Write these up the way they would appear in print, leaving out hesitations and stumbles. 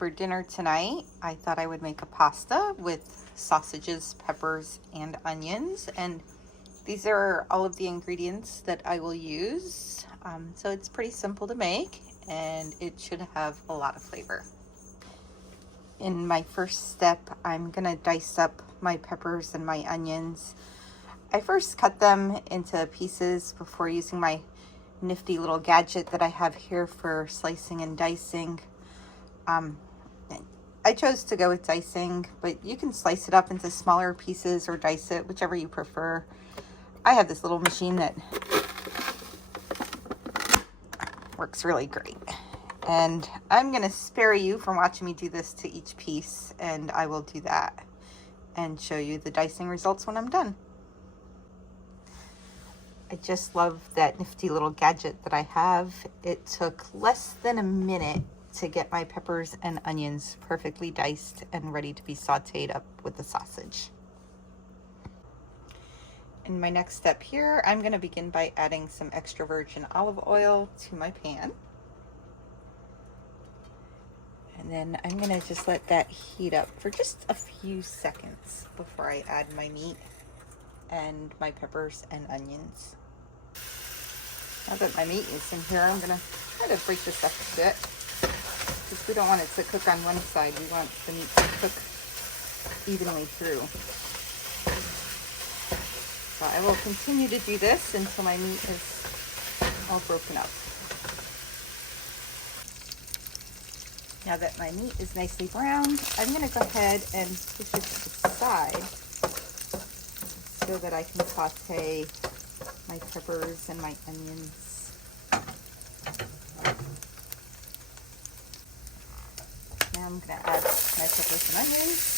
For dinner tonight, I thought I would make a pasta with sausages, peppers, and onions. And these are all of the ingredients that I will use. So it's pretty simple to make and it should have a lot of flavor. In my first step, I'm gonna dice up my peppers and my onions. I first cut them into pieces before using my nifty little gadget that I have here for slicing and dicing. I chose to go with dicing, but you can slice it up into smaller pieces or dice it, whichever you prefer. I have this little machine that works really great. And I'm gonna spare you from watching me do this to each piece, and I will do that and show you the dicing results when I'm done. I just love that nifty little gadget that I have. It took less than a minute to get my peppers and onions perfectly diced and ready to be sauteed up with the sausage. In my next step here, I'm going to begin by adding some extra virgin olive oil to my pan. And then I'm going to just let that heat up for just a few seconds before I add my meat and my peppers and onions. Now that my meat is in here, I'm going to try to break this up a bit, because we don't want it to cook on one side. We want the meat to cook evenly through. So I will continue to do this until my meat is all broken up. Now that my meat is nicely browned, I'm going to go ahead and push it to the side so that I can saute my peppers and my onions. Now I'm going to add my peppers and onions.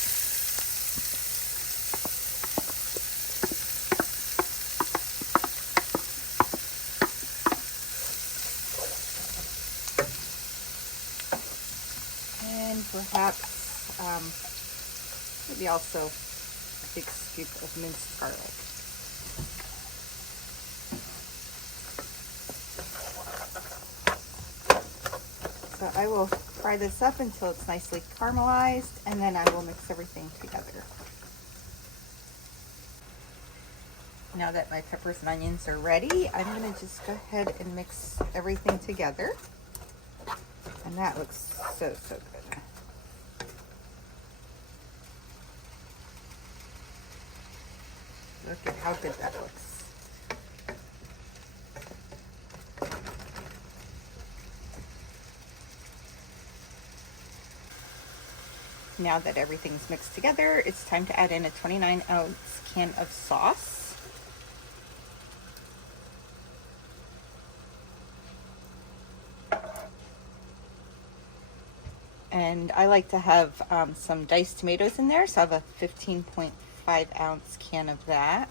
And perhaps maybe also a big scoop of minced garlic. So I will fry this up until it's nicely caramelized, and then I will mix everything together. Now that my peppers and onions are ready, I'm going to just go ahead and mix everything together. And that looks so good. Look at how good that looks. Now that everything's mixed together, it's time to add in a 29-ounce can of sauce. And I like to have some diced tomatoes in there, so I have a 15.5-ounce can of that,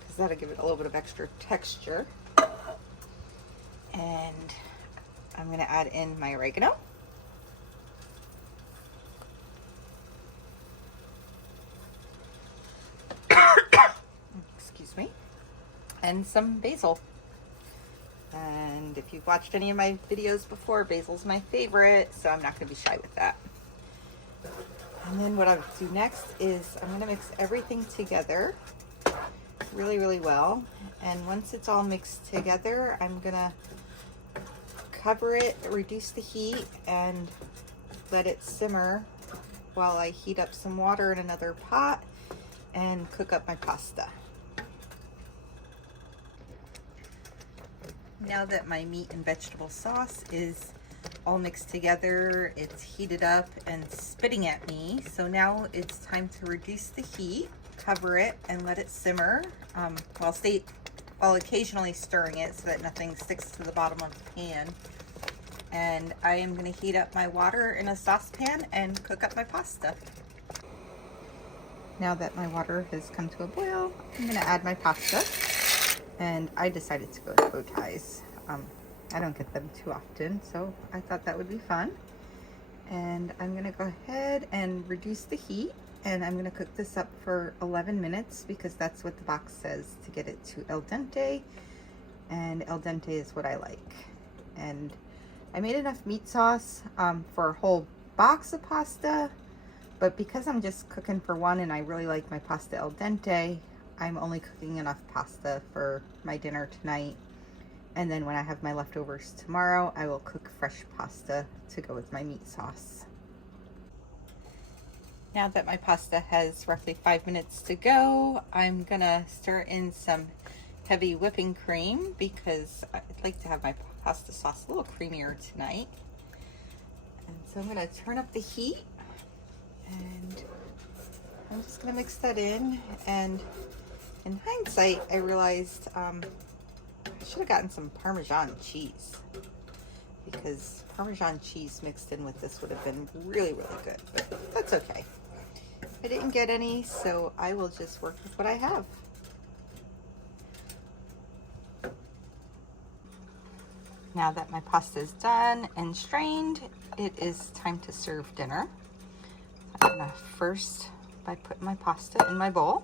because that'll give it a little bit of extra texture. And I'm going to add in my oregano. Excuse me. And some basil. And if you've watched any of my videos before, basil's my favorite, so I'm not going to be shy with that. And then what I'll do next is I'm going to mix everything together really well. And once it's all mixed together, I'm going to cover it, reduce the heat, and let it simmer while I heat up some water in another pot and cook up my pasta. Now that my meat and vegetable sauce is all mixed together, it's heated up and spitting at me. So now it's time to reduce the heat, cover it, and let it simmer while occasionally stirring it so that nothing sticks to the bottom of the pan. And I am going to heat up my water in a saucepan and cook up my pasta. Now that my water has come to a boil, I'm going to add my pasta. And I decided to go with bow ties. I don't get them too often, so I thought that would be fun. And I'm going to go ahead and reduce the heat, and I'm going to cook this up for 11 minutes because that's what the box says to get it to al dente, and al dente is what I like. And I made enough meat sauce for a whole box of pasta, but because I'm just cooking for one and I really like my pasta al dente, I'm only cooking enough pasta for my dinner tonight. And then when I have my leftovers tomorrow, I will cook fresh pasta to go with my meat sauce. Now that my pasta has roughly 5 minutes to go, I'm gonna stir in some heavy whipping cream because I'd like to have my pasta sauce a little creamier tonight. And so I'm gonna turn up the heat and I'm just gonna mix that in. And in hindsight, I realized I should have gotten some Parmesan cheese, because Parmesan cheese mixed in with this would have been really, really good, but that's okay. I didn't get any, so I will just work with what I have. Now that my pasta is done and strained, it is time to serve dinner. I'm gonna first by putting my pasta in my bowl.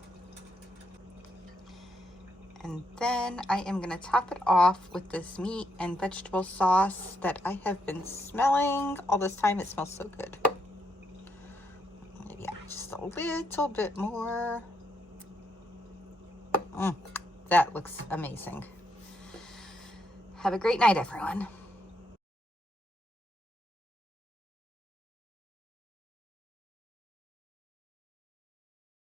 And then I am gonna top it off with this meat and vegetable sauce that I have been smelling all this time. It smells so good. Maybe just a little bit more. That looks amazing. Have a great night, everyone.